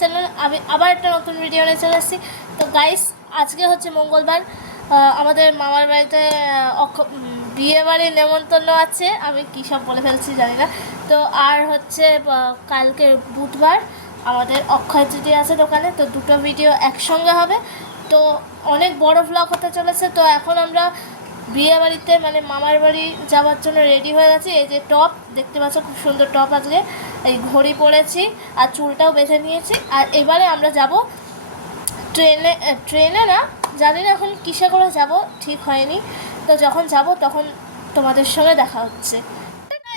Channel আমি আবার একটা নতুন ভিডিও নিয়ে চলে এসেছি। তো গাইস, আজকে হচ্ছে মঙ্গলবার, আমাদের মামার বাড়িতে বিয়ে বাড়ির নেমন্তন্ন আছে। আমি কী সব বলে ফেলছি জানি না। তো আর হচ্ছে কালকে বুধবার আমাদের অক্ষয় তৃতীয়া আছে দোকানে। তো দুটো ভিডিও একসঙ্গে হবে, তো অনেক বড় ভ্লগ হতে চলেছে। তো এখন আমরা বিয়ে বাড়িতে মানে মামার বাড়ি যাওয়ার জন্য রেডি হয়ে গেছি। এই যে টপ দেখতে পাচ্ছ, খুব সুন্দর টপ। আজকে এই ঘড়ি পরেছি আর চুলটাও বেঁধে নিয়েছি। আর এবারে আমরা যাব ট্রেনে না, জানি না এখন কিসে করে যাব, ঠিক হয়নি। তো যখন যাব তখন তোমাদের সঙ্গে দেখা হচ্ছে।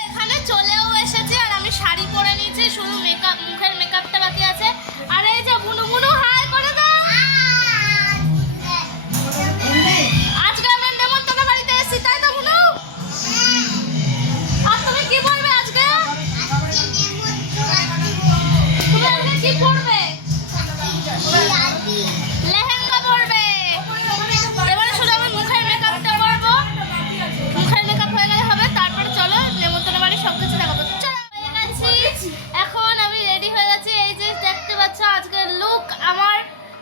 এখানে চলেও এসেছি আর আমি শাড়ি পরে নিয়েছি, শুধু মুখের মেকআপটা বাকি আছে। আর এই যে বুনু বুনু হাই করে দাও। আজকে আমরা নেমন্তন্ন বাড়িতে এসেছি, তাই তো বুনু? আর তুমি কি পরবে আজকে? তুমি আজকে কি পরবে? লেহেঙ্গা পরবে। এবারে শুধু আমি মুখের মেকআপটা করবো। মুখের মেকআপ হয়ে গেলে হবে, তারপরে চলো নেমন্তন্ন বাড়ি সব কিছু দেখাবো। চলো, হয়ে গেছি, এখন আমি রেডি হয়ে গেছি। এই যে দেখতে পাচ্ছ আজকের লুক আমার।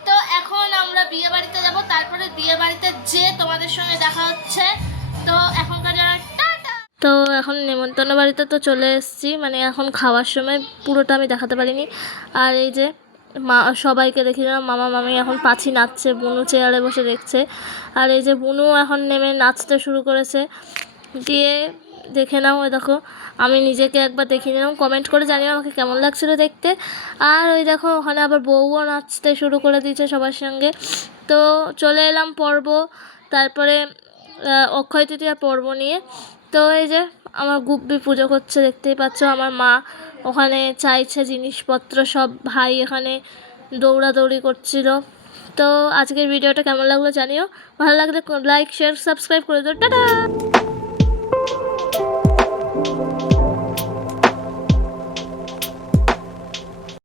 তো এখন আমরা বিয়ে বাড়িতে যাব, তারপরে বিয়ে বাড়িতে যে তোমাদের সঙ্গে দেখা হচ্ছে। তো এখনকার জন্য টাটা। তো এখন নেমন্তন্ন বাড়িতে তো চলে এসেছি, মানে এখন খাওয়ার সময় পুরোটা আমি দেখাতে পারিনি। আর এই যে সবাইকে দেখে দিলাম, মামা মামি এখন পাছি নাচছে, বুনু চেয়ারে বসে দেখছে। আর এই যে বুনু এখন নেমে নাচতে শুরু করেছে। দিয়ে দেখে নাও, ওই দেখো আমি নিজেকে একবার দেখিয়ে নিলাম, কমেন্ট করে জানিও আমাকে কেমন লাগছিলো দেখতে। আর ওই দেখো ওখানে আবার বউও নাচতে শুরু করে দিয়েছে সবার সঙ্গে। তো চলে এলাম পর্ব, তারপরে অক্ষয় তৃতীয়া পর্ব নিয়ে। তো এই যে আমার গুব্বি পুজো করছে, দেখতেই পাচ্ছ। আমার মা ওখানে চাইছে জিনিসপত্র সব, ভাই এখানে দৌড়াদৌড়ি করছিল। তো আজকের ভিডিওটা কেমন লাগলো জানিও, ভালো লাগলে লাইক শেয়ার সাবস্ক্রাইব করে দিও। টাটা।